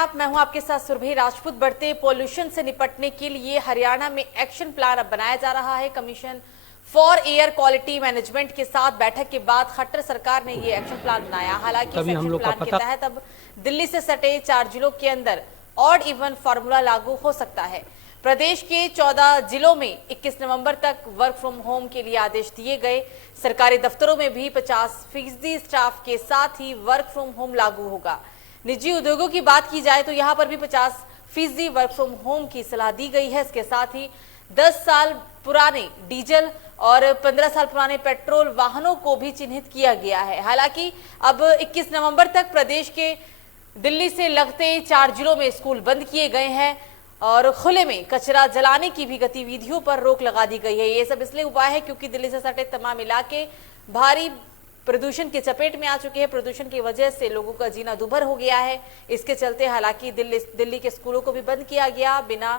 आप? मैं हूं आपके साथ सुरभि राजपूत। बढ़ते पोल्यूशन से निपटने के लिए हरियाणा में एक्शन प्लान अब बनाया जा रहा है। Commission for air quality management के साथ बैठक के बाद खट्टर सरकार ने ये एक्शन प्लान बनाया। हालांकि इस एक्शन प्लान के तहत अब दिल्ली से सटे 4 जिलों के अंदर ऑड इवन फॉर्मूला लागू हो सकता है। प्रदेश के 14 जिलों में 21 नवंबर तक वर्क फ्रॉम होम के लिए आदेश दिए गए। सरकारी दफ्तरों में भी 50% स्टाफ के साथ ही वर्क फ्रॉम होम लागू होगा। निजी उद्योगों की बात की जाए तो यहां पर भी 50% वर्क फ्रॉम होम की सलाह दी गई है। इसके साथ ही 10 साल पुराने डीजल और 15 साल पुराने पेट्रोल वाहनों को भी चिन्हित किया गया है। हालांकि अब 21 नवंबर तक प्रदेश के दिल्ली से लगते 4 जिलों में स्कूल बंद किए गए हैं और खुले में कचरा जलाने की भी गतिविधियों पर रोक लगा दी गई है। ये सब इसलिए उपाय है क्योंकि दिल्ली से सटे तमाम इलाके भारी प्रदूषण की चपेट में आ चुके हैं। प्रदूषण की वजह से लोगों का जीना दुभर हो गया है। इसके चलते हालांकि दिल्ली के स्कूलों को भी बंद किया गया। बिना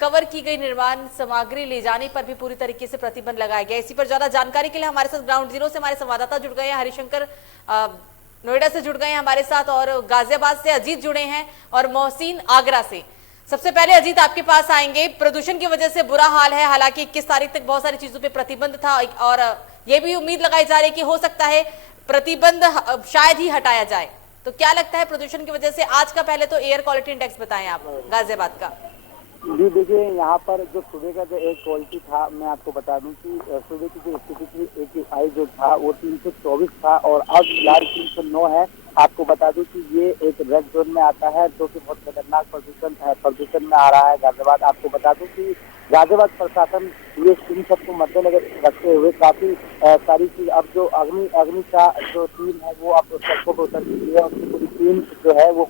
कवर की गई निर्माण सामग्री ले जाने पर भी पूरी तरीके से प्रतिबंध लगाया गया। इसी पर ज्यादा जानकारी के लिए हमारे साथ ग्राउंड जीरो से हमारे संवाददाता जुड़ गए हैं। हरिशंकर नोएडा से जुड़ गए हैं हमारे साथ और गाजियाबाद से अजीत जुड़े हैं और मोहसिन आगरा से। सबसे पहले अजीत आपके पास आएंगे। प्रदूषण की वजह से बुरा हाल है। हालांकि 21 तारीख तक बहुत सारी चीजों पे प्रतिबंध था और ये भी उम्मीद लगाई जा रही है कि हो सकता है प्रतिबंध शायद ही हटाया जाए। तो क्या लगता है प्रदूषण की वजह से आज का पहले तो एयर क्वालिटी इंडेक्स बताएं आप गाजियाबाद का। जी देखिए, यहाँ पर जो सुबह का जो एयर क्वालिटी था, मैं आपको बता दूं कि सुबह की जो स्थिति थी AQI जो था वो 324 था और अब फिलहाल 309 है। आपको बता दूं कि ये एक रेड जोन में आता है जो कि बहुत खतरनाक प्रदूषण में आ रहा है गाजियाबाद। आपको बता दूं कि गाजियाबाद प्रशासन ये इन सबको मद्देनजर रखते हुए काफी सारी चीज, अब जो अग्नि का जो टीम है वो अब सड़कों पर उतर चुकी है। उसकी पूरी टीम जो है वो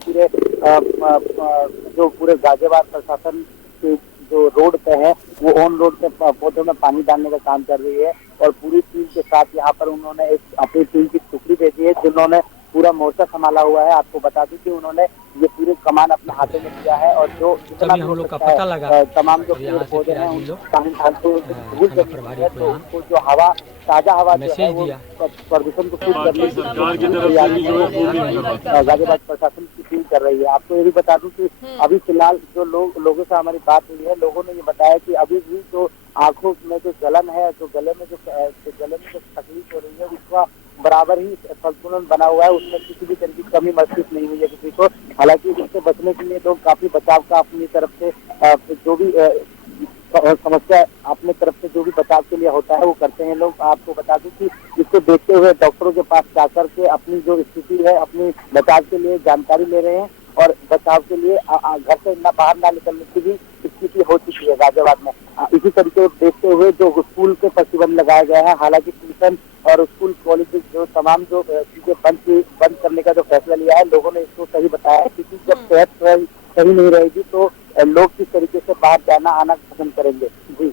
पूरे गाजियाबाद प्रशासन के जो रोड पे है वो ऑन रोड पे पौधों में पानी डालने का काम कर रही है और पूरी टीम के साथ यहाँ पर उन्होंने एक अपनी टीम की टुकड़ी भेजी है जिन्होंने पूरा मोर्चा संभाला हुआ है। आपको बता दूं कि उन्होंने ये पूरे कमान अपने हाथों में लिया है और जो तभी हम लोग का पता लगा तमाम जो पेड़ पौधे हैं उनको पानी डालते हुए तो उनको जो हवा ताजा हवा जो है वो प्रदूषण को शुद्ध करने की गाजियाबाद प्रशासन की टीम कर रही है। आपको ये भी बता दूं कि अभी फिलहाल जो लोगों से हमारी बात हुई है, लोगों ने ये बताया कि अभी भी जो आंखों में जो जलन है, जो गले में जो तकलीफ हो रही है उसका बराबर ही संतुलन बना हुआ है। उसमें किसी भी तरह की कमी महसूस नहीं हुई है किसी को। हालांकि इससे बचने के लिए लोग काफी बचाव का अपनी तरफ से जो भी समस्या अपने तरफ से जो भी बचाव के लिए होता है वो करते हैं लोग। आपको बता दूं कि इसको देखते हुए डॉक्टरों के पास जाकर के अपनी जो स्थिति है अपनी बचाव के लिए जानकारी ले रहे हैं और बचाव के लिए घर से बाहर ना निकलने की भी स्थिति हो चुकी है गाजियाबाद में। इसी तरीके से देखते हुए जो स्कूल के प्रतिबंध लगाया गया है, हालांकि ट्यूशन और स्कूल कॉलेज जो तमाम जो चीजें बंद करने का जो फैसला लिया है, लोगों ने इसको सही बताया है क्योंकि जब सेहत सही नहीं रहेगी तो लोग किस तरीके से बाहर जाना आना पसंद करेंगे। जी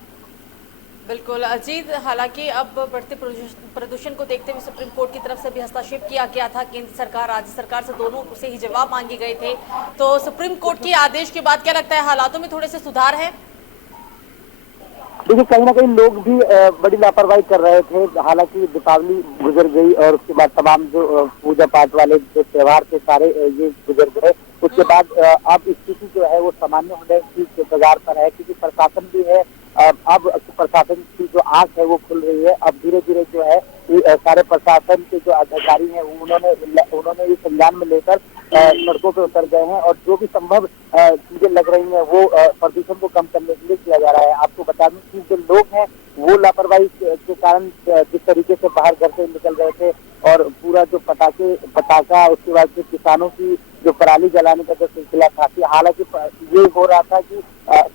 बिल्कुल अजीत, हालांकि अब बढ़ते प्रदूषण को देखते हुए सुप्रीम कोर्ट की तरफ से भी हस्तक्षेप किया गया था। केंद्र सरकार राज्य सरकार से दोनों से ही जवाब मांगे गए थे। तो सुप्रीम कोर्ट के आदेश के बाद क्या लगता है हालातों में थोड़े से सुधार है? देखिए, कहीं ना कहीं लोग भी बड़ी लापरवाही कर रहे थे। हालांकि दीपावली गुजर गई और उसके बाद तमाम जो पूजा पाठ वाले जो त्योहार थे सारे ये गुजर गए। उसके बाद अब स्थिति जो है वो सामान्य होने की कगार पर है क्योंकि प्रशासन भी है। अब प्रशासन की जो आंख है वो खुल रही है। अब धीरे धीरे जो है सारे प्रशासन के जो अधिकारी हैं उन्होंने ये संज्ञान में लेकर सड़कों पे उतर गए हैं और जो भी संभव चीजें लग रही हैं वो प्रदूषण को कम करने के लिए किया जा रहा है। आपको बता दूं कि जो लोग हैं वो लापरवाही के कारण जिस तरीके से बाहर घर से निकल रहे थे और पूरा जो पटाखा उसके बाद जो किसानों की जो पराली जलाने का जो सिलसिला था, हालांकि ये हो रहा था कि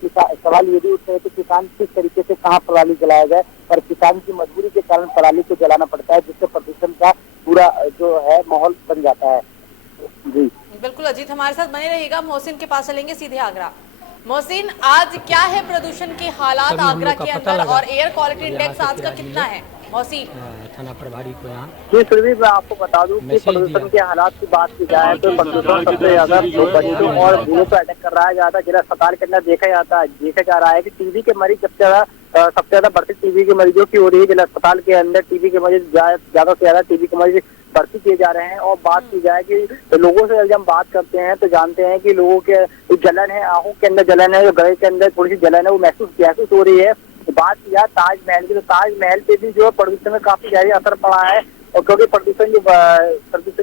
सवाल ये भी उठ रहे थे किसान किस तरीके से कहाँ पराली जलाया जाए, पर किसान की मजबूरी के कारण पराली को जलाना पड़ता है जिससे प्रदूषण का पूरा जो है माहौल बन जाता है। जी बिल्कुल अजीत, हमारे साथ बने रहिएगा। मोहसिन के पास चलेंगे सीधे आगरा। मोहसिन, आज क्या है प्रदूषण के हालात आगरा के अंदर और एयर क्वालिटी इंडेक्स आज का कितना है? मोहसिन थाना प्रभारी को यहाँ जी सुरभि, मैं आपको बता दूं कि प्रदूषण के हालात की बात की जाए तो प्रदूषण सबसे ज्यादा बच्चों और बूढ़ों पर अटैक कर रहा है। ज्यादा जिला अस्पताल के अंदर देखा जा रहा है कि टीबी के मरीज सबसे ज्यादा बढ़ती टीबी के मरीजों की हो रही है। जिला अस्पताल के अंदर टीबी के मरीज ज्यादा से ज्यादा टीबी के मरीज भर्ती किए जा रहे हैं। और बात की जाए कि लोगों से जब हम बात करते हैं तो जानते हैं कि लोगों के जलन है, आंखों के अंदर जलन है, गले के अंदर थोड़ी सी जलन है, वो महसूस हो रही है। बात की जाए ताजमहल की, तो ताजमहल पे भी जो है प्रदूषण में काफी ज्यादा असर पड़ा है, और क्योंकि प्रदूषण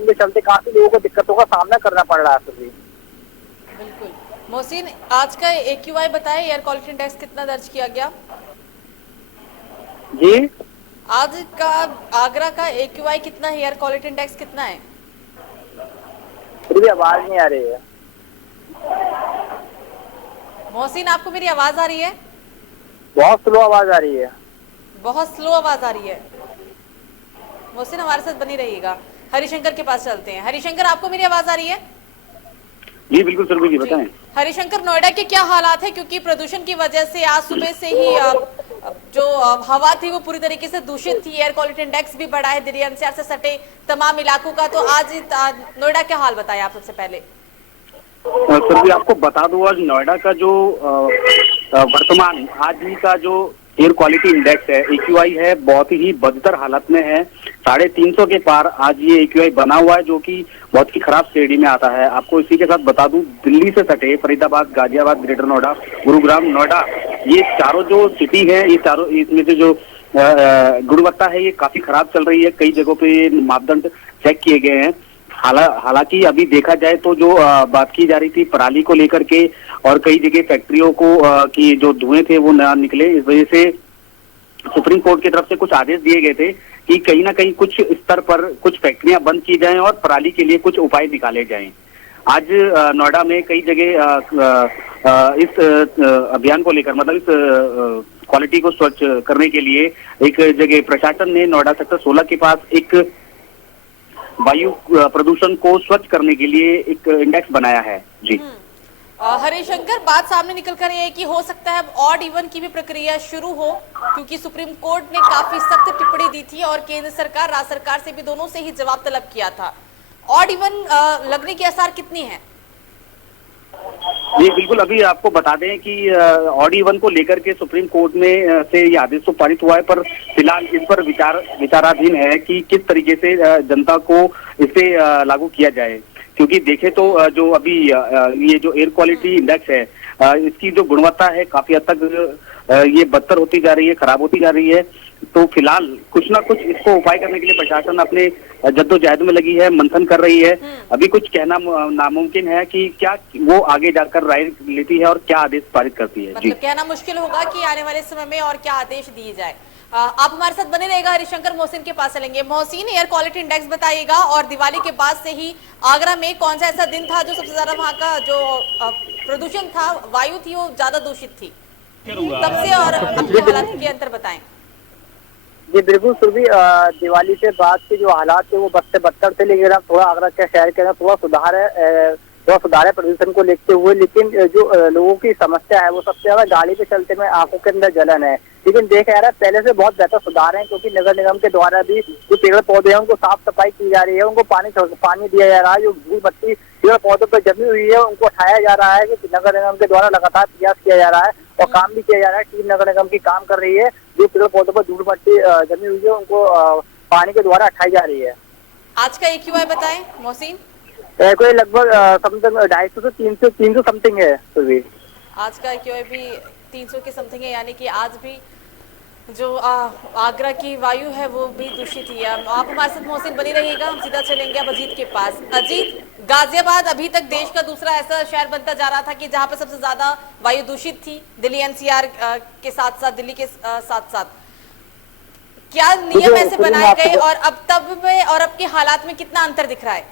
के चलते काफी लोगों को दिक्कतों का सामना करना पड़ रहा है। बिल्कुल। मोहसिन, आज का AQI बताएं, एयर क्वालिटी इंडेक्स कितना दर्ज किया गया? जी, आज का आगरा का AQI कितना है, एयर क्वालिटी इंडेक्स कितना है? फिर भी आवाज नहीं आ रही है। मोहसिन, आपको मेरी आवाज आ रही है? बहुत स्लो आवाज आ रही है। बहुत स्लो आवाज आ रही है। मोहसिन, हमारे साथ बनी रहिएगा। हरिशंकर के पास चलते हैं। हरिशंकर, आपको मेरी आवाज आ रही है? जी बिल्कुल सुरभि जी, बताएं। हरिशंकर, नोएडा के क्या हालात है? क्योंकि प्रदूषण की वजह से आज सुबह से ही जो हवा थी वो पूरी तरीके से दूषित थी। एयर क्वालिटी इंडेक्स भी बढ़ा है दिल्ली एनसीआर से सटे तमाम इलाकों का। तो आज नोएडा के हाल बताएं आप सबसे पहले। सुरभि, आपको बता दूं, आज नोएडा का जो वर्तमान आज ही का जो एयर क्वालिटी इंडेक्स है, AQI है, बहुत ही बदतर हालत में है। 350 के पार आज ये AQI बना हुआ है, जो कि बहुत ही खराब श्रेणी में आता है। आपको इसी के साथ बता दूं, दिल्ली से सटे फरीदाबाद, गाजियाबाद, ग्रेटर नोएडा, गुरुग्राम, नोएडा, ये चारों जो सिटी है, ये चारों, इसमें से जो गुणवत्ता है ये काफी खराब चल रही है। कई जगहों पे मापदंड चेक किए गए हैं। हालांकि अभी देखा जाए तो जो बात की जा रही थी पराली को लेकर के, और कई जगह फैक्ट्रियों को की जो धुएं थे वो न निकले, इस वजह से सुप्रीम कोर्ट की तरफ से कुछ आदेश दिए गए थे कि कहीं ना कहीं कुछ स्तर पर कुछ फैक्ट्रियां बंद की जाएं और पराली के लिए कुछ उपाय निकाले जाएं। आज नोएडा में कई जगह इस अभियान को लेकर, मतलब इस क्वालिटी को स्वच्छ करने के लिए एक जगह प्रशासन ने नोएडा सेक्टर 16 के पास एक वायु प्रदूषण को स्वच्छ करने के लिए एक इंडेक्स बनाया है। जी हरिशंकर, बात सामने निकल कर ये है कि हो सकता है अब ऑड इवन की भी प्रक्रिया शुरू हो, क्योंकि सुप्रीम कोर्ट ने काफी सख्त टिप्पणी दी थी और केंद्र सरकार, राज्य सरकार से भी दोनों से ही जवाब तलब किया था। ऑड इवन लगने के आसार कितनी है? जी बिल्कुल, अभी आपको बता दें कि ऑड इवन को लेकर के सुप्रीम कोर्ट में से ये आदेश तो पारित हुआ है, पर फिलहाल इस पर विचाराधीन है कि किस तरीके से जनता को इसे लागू किया जाए। क्योंकि देखें तो जो अभी ये जो एयर क्वालिटी इंडेक्स है, इसकी जो गुणवत्ता है काफी हद तक ये बदतर होती जा रही है, खराब होती जा रही है। तो फिलहाल कुछ ना कुछ इसको उपाय करने के लिए प्रशासन अपने जद्दोजहद में लगी है, मंथन कर रही है। अभी कुछ कहना नामुमकिन है कि क्या वो आगे जाकर राय लेती है और क्या आदेश पारित करती है। मतलब कहना मुश्किल होगा कि आने वाले समय में और क्या आदेश दिए जाए। आप हमारे साथ बने रहेगा हरिशंकर। मोहसिन के पास चलेंगे। मोहसिन, एयर क्वालिटी इंडेक्स बताइएगा, और दिवाली के बाद से ही आगरा में कौन सा ऐसा दिन था जो सबसे ज्यादा वहाँ का जो प्रदूषण था, वायु थी, वो ज्यादा दूषित थी? तब से और अब के हालात के अंतर बताएं। जी बिल्कुल सुरभि, दिवाली के बाद के जो हालात थे वो बद से बदतर थे, लेकिन अब थोड़ा आगरा के शहर के अंदर थोड़ा सुधार है प्रदूषण को लेते हुए। लेकिन जो लोगों की समस्या है वो सबसे ज्यादा गाड़ी पे चलते में आंखों के अंदर जलन है। लेकिन देखा जा रहा है पहले से बहुत बेहतर सुधार है, क्योंकि नगर निगम के द्वारा भी जो पेड़ पौधे हैं उनको साफ सफाई की जा रही है, उनको पानी दिया जा रहा है। जो धूल मट्टी पेड़ पौधों पर जमी हुई है उनको उठाया जा रहा है, कि नगर निगम के द्वारा लगातार प्रयास किया जा रहा है और काम भी किया जा रहा है। टीम नगर निगम की काम कर रही है, जो पेड़ पौधों पर धूल मट्टी जमी हुई है उनको पानी के द्वारा हटाई जा रही है। आज का AQI बताएं मोहसिन। कोई लगभग समथिंग 250 से 300 समथिंग है। आज का AQI भी 300 के समथिंग है, यानी कि आज भी जो आगरा की वायु है वो भी दूषित ही है। आप हमारे साथ मोहसिन बनी रहिएगा। हम सीधा चलेंगे अब अजीत के पास। अजीत, गाजियाबाद अभी तक देश का दूसरा ऐसा शहर बनता जा रहा था कि जहां पर सबसे ज्यादा वायु दूषित थी, दिल्ली NCR के साथ साथ, दिल्ली के साथ साथ। क्या नियम ऐसे बनाए गए और अब तब में और अब के हालात में कितना अंतर दिख रहा है?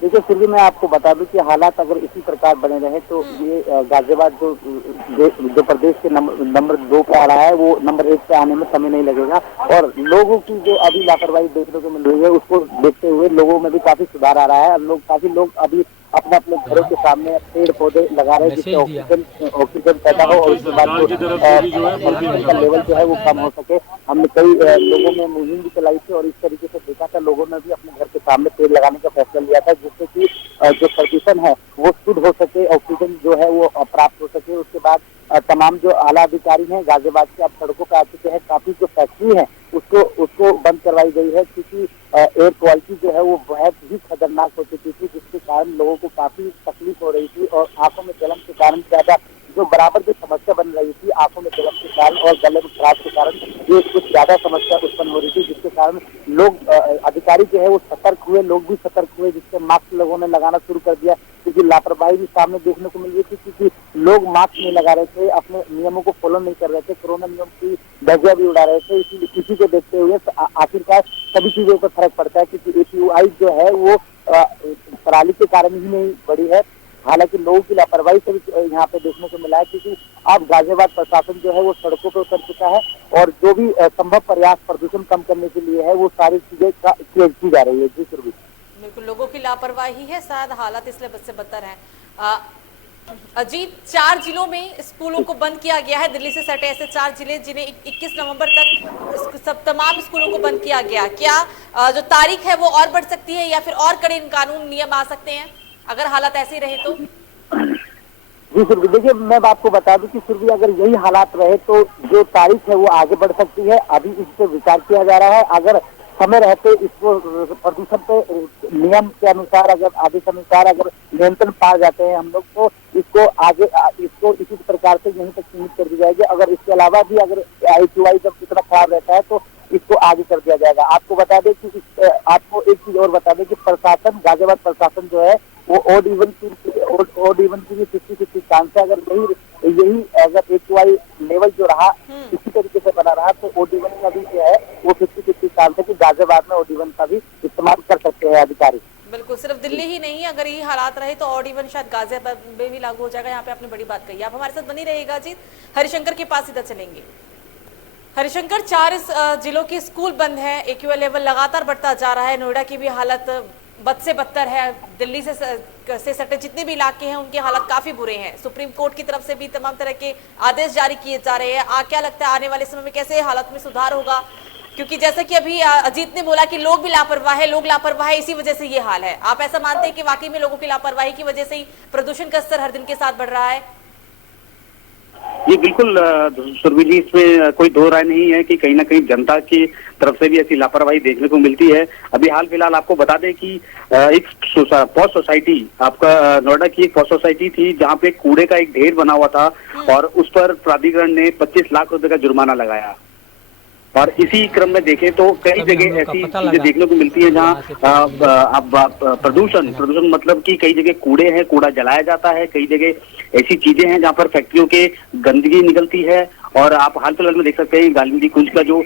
देखिए फिर भी मैं आपको बता दूं कि हालात अगर इसी प्रकार बने रहे तो ये गाजियाबाद जो प्रदेश के नंबर 2 पे आ रहा है वो नंबर 1 पे आने में समय नहीं लगेगा। और लोगों की जो अभी लापरवाही देखने को मिल रही है उसको देखते हुए लोगों में भी काफी सुधार आ रहा है। काफी लोग अभी अपने अपने घरों के सामने पेड़ पौधे लगा रहे हैं, जिससे ऑक्सीजन पैदा हो और उसके बाद का लेवल जो है वो कम हो सके। हमने कई लोगों में मुहिम भी चलाई थी और इस तरीके से देखा था, लोगों ने भी अपने घर के सामने पेड़ लगाने का फैसला लिया था, जिससे कि जो प्रदूषण है वो शुद्ध हो सके, ऑक्सीजन जो है वो प्राप्त हो सके। उसके बाद तमाम जो आला अधिकारी हैं गाजियाबाद के अब सड़कों पर आ चुके हैं। काफी जो फैक्ट्री है उसको बंद करवाई गई है, क्योंकि एयर क्वालिटी जो है वो बहुत ही खतरनाक हो चुकी थी, जिसके कारण लोगों को काफी तकलीफ हो रही थी और आंखों में जलन के कारण ज्यादा जो बराबर जो समस्या बन रही थी आंखों में जलन के कारण और गले में खराश के कारण ये कुछ ज्यादा समस्या उत्पन्न हो रही थी, जिसके कारण लोग अधिकारी जो है वो सतर्क हुए, लोग भी सतर्क हुए, जिससे मास्क लोगों ने लगाना शुरू कर दिया, क्योंकि लापरवाही भी सामने देखने को मिल रही थी, क्योंकि लोग मास्क नहीं लगा रहे थे, अपने नियमों को फॉलो नहीं कर रहे थे, कोरोना नियम की धज्जियां भी उड़ा रहे थे। इसीलिए इसी को देखते हुए आखिरकार सभी चीजों पर फर्क पड़ता है, क्योंकि AQI जो है वो पराली के कारण ही नहीं बढ़ी है, हालांकि लोगों की लापरवाही से भी यहाँ पे देखने को मिला है, क्योंकि अब गाजियाबाद प्रशासन जो है वो सड़कों पर उतर चुका है और जो भी संभव प्रयास प्रदूषण कम करने के लिए है वो सारी चीजें की जा रही है। जी सुरभि, बिल्कुल लोगों की लापरवाही है, शायद हालात इसलिए बद से बदतर हैं। अजीत, 4 जिलों में स्कूलों को बंद किया गया है, दिल्ली से सटे ऐसे 4 जिले जिन्हें 21 नवंबर तक सब तमाम स्कूलों को बंद किया गया। क्या जो तारीख है वो और बढ़ सकती है या फिर और कड़े कानून नियम आ सकते हैं अगर हालात ऐसे रहे तो? जी सुरभि, देखिए मैं आपको बता दूं कि सुरभि अगर यही हालात रहे तो जो तारीख है वो आगे बढ़ सकती है। अभी इस पर विचार किया जा रहा है, अगर समय रहते इसको प्रदूषण पे नियम के अनुसार अगर आदेश अनुसार अगर नियंत्रण पा जाते हैं हम लोग तो इसको आगे इसको इसी प्रकार से यहीं तक सीमित कर दी जाएगी। अगर इसके अलावा भी अगर AQI जब इतना खराब रहता है तो इसको आगे कर दिया जाएगा। आपको बता दें कि आपको एक चीज और बता दें कि प्रशासन गाजियाबाद प्रशासन जो है वो ओड इवन की भी 50-50 चांस है। अगर यही अगर AQI लेवल जो रहा इसी तरीके से बना रहा तो ओड इवन का भी जो है वो 50-50 चांस है कि गाजियाबाद में ओड इवन का भी इस्तेमाल कर सकते हैं अधिकारी। बिल्कुल, सिर्फ दिल्ली ही नहीं, अगर ये हालात रहे तो ऑड इवन शायद गाजियाबाद में भी लागू हो जाएगा। यहाँ पे आपने बड़ी बात कही। आप हमारे साथ बनी रहिएगा जी। हरिशंकर के पास सीधा चलेंगे। हरिशंकर, 4 जिलों के स्कूल बंद है, AQI लेवल लगातार बढ़ता जा रहा है, नोएडा की भी हालत बद से बदतर है, दिल्ली से सटे जितने भी इलाके हैं उनके हालात काफी बुरे हैं। सुप्रीम कोर्ट की तरफ से भी तमाम तरह के आदेश जारी किए जा रहे हैं। क्या लगता है आने वाले समय में कैसे हालत में सुधार होगा? क्योंकि जैसा कि अभी अजीत ने बोला कि लोग भी लापरवाह है, लोग लापरवाह है, इसी वजह से ये हाल है। आप ऐसा मानते हैं कि वाकई में लोगों की लापरवाही की वजह से ही प्रदूषण का स्तर हर दिन के साथ बढ़ रहा है? ये बिल्कुल सुरभि जी, इसमें कोई दो राय नहीं है कि कहीं ना कहीं जनता की तरफ से भी ऐसी लापरवाही देखने को मिलती है। अभी हाल फिलहाल आपको बता दें कि एक पॉश सोसाइटी, आपका नोएडा की एक पॉश सोसाइटी थी जहां पे कूड़े का एक ढेर बना हुआ था और उस पर प्राधिकरण ने 25 लाख रुपए का जुर्माना लगाया। और इसी क्रम में देखें तो कई जगह ऐसी चीजें देखने को मिलती है जहाँ प्रदूषण मतलब कि कई जगह कूड़े हैं, कूड़ा जलाया जाता है, कई जगह ऐसी चीजें हैं जहाँ पर फैक्ट्रियों के गंदगी निकलती है। और आप हाल फिलहाल में देख सकते हैं गांधी कुंज का जो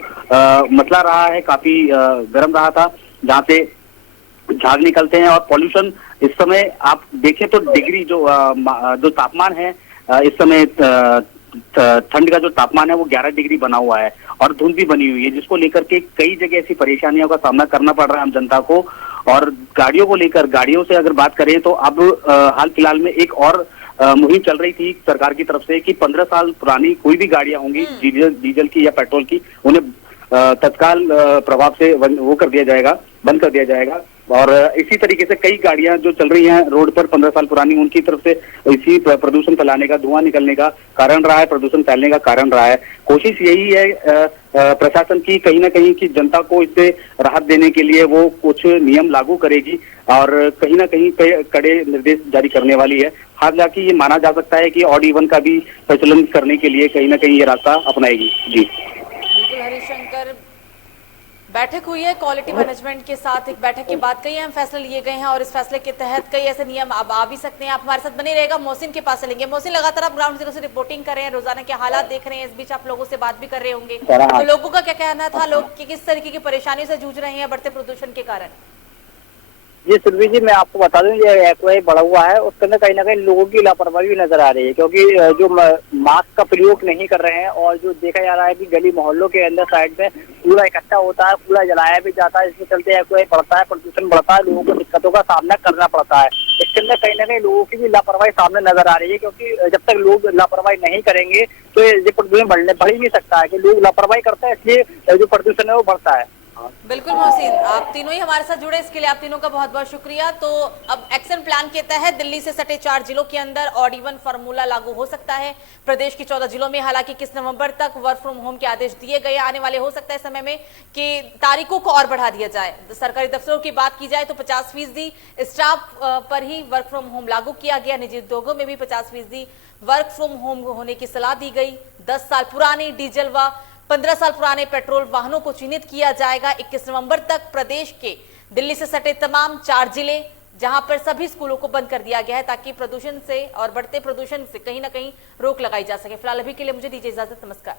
मसला रहा है काफी गर्म रहा था, जहाँ से झाग निकलते हैं और पॉल्यूशन इस समय आप देखें तो डिग्री जो तापमान है इस समय ठंड का जो तापमान है वो 11 डिग्री बना हुआ है और धुंध भी बनी हुई है, जिसको लेकर के कई जगह ऐसी परेशानियों का सामना करना पड़ रहा है आम जनता को। और गाड़ियों को लेकर, गाड़ियों से अगर बात करें तो अब हाल फिलहाल में एक और मुहिम चल रही थी सरकार की तरफ से कि 15 साल पुरानी कोई भी गाड़ियां होंगी डीजल की या पेट्रोल की, उन्हें तत्काल प्रभाव से वो कर दिया जाएगा, बंद कर दिया जाएगा। और इसी तरीके से कई गाड़ियां जो चल रही हैं रोड पर 15 साल पुरानी, उनकी तरफ से इसी प्रदूषण फैलाने का, धुआं निकलने का कारण रहा है, प्रदूषण फैलने का कारण रहा है। कोशिश यही है प्रशासन की कहीं ना कहीं कि जनता को इससे राहत देने के लिए वो कुछ नियम लागू करेगी और कहीं ना कहीं कड़े निर्देश जारी करने वाली है। हालांकि ये माना जा सकता है कि ऑड इवन का भी प्रचलन करने के लिए कहीं ना कहीं ये रास्ता अपनाएगी। जी बिल्कुल हरिशंकर, बैठक हुई है क्वालिटी मैनेजमेंट के साथ, एक बैठक के बाद कई अहम फैसले लिए गए हैं और इस फैसले के तहत कई ऐसे नियम अब आ भी सकते हैं। आप हमारे साथ बने रहेगा। मोहसिन के पास चलेंगे। मोहसिन, लगातार आप ग्राउंड जीरो से रिपोर्टिंग कर रहे हैं, रोजाना के हालात देख रहे हैं, इस बीच आप लोगों से बात भी कर रहे होंगे, तो लोगों का क्या कहना था, लोग किस तरीके की परेशानियों से जूझ रहे हैं बढ़ते प्रदूषण के कारण? जी सुरभि जी, मैं आपको बता दूं ये AQI बढ़ा हुआ है, उसके अंदर कहीं ना कहीं लोगों की लापरवाही भी नजर आ रही है, क्योंकि जो मास्क का प्रयोग नहीं कर रहे हैं और जो देखा जा रहा है कि गली मोहल्लों के अंदर साइड में कूड़ा इकट्ठा होता है, कूड़ा जलाया भी जाता है, इसके चलते AQI बढ़ता है, प्रदूषण बढ़ता है, लोगों को दिक्कतों का सामना करना पड़ता है। इसके अंदर कहीं ना कहीं लोगों की भी लापरवाही सामने नजर आ रही है, क्योंकि जब तक लोग लापरवाही नहीं करेंगे तो ये प्रदूषण बढ़ ही नहीं सकता है कि लोग लापरवाही करते हैं, इसलिए जो प्रदूषण है वो बढ़ता है। बिल्कुल मोहसिन, आप तीनों ही हमारे साथ जुड़े, इसके लिए आप तीनों का बहुत बहुत शुक्रिया। तो अब एक्शन प्लान के तहत दिल्ली से सटे 4 जिलों के अंदर ऑड इवन फार्मूला लागू हो सकता है। प्रदेश के 14 जिलों में हालांकि 21 नवंबर तक वर्क फ्रॉम होम के आदेश दिए गए, आने वाले हो सकता है समय में कि तारीखों को और बढ़ा दिया जाए। सरकारी दफ्तरों की बात की जाए तो 50% स्टाफ पर ही वर्क फ्रॉम होम लागू किया गया। निजी उद्योगों में भी 50% वर्क फ्रॉम होम होने की सलाह दी गई। 10 साल पुराने डीजल व 15 साल पुराने पेट्रोल वाहनों को चिन्हित किया जाएगा। 21 नवंबर तक प्रदेश के दिल्ली से सटे तमाम 4 जिले, जहां पर सभी स्कूलों को बंद कर दिया गया है ताकि प्रदूषण से और बढ़ते प्रदूषण से कहीं ना कहीं रोक लगाई जा सके। फिलहाल अभी के लिए मुझे दीजिए इजाजत, नमस्कार।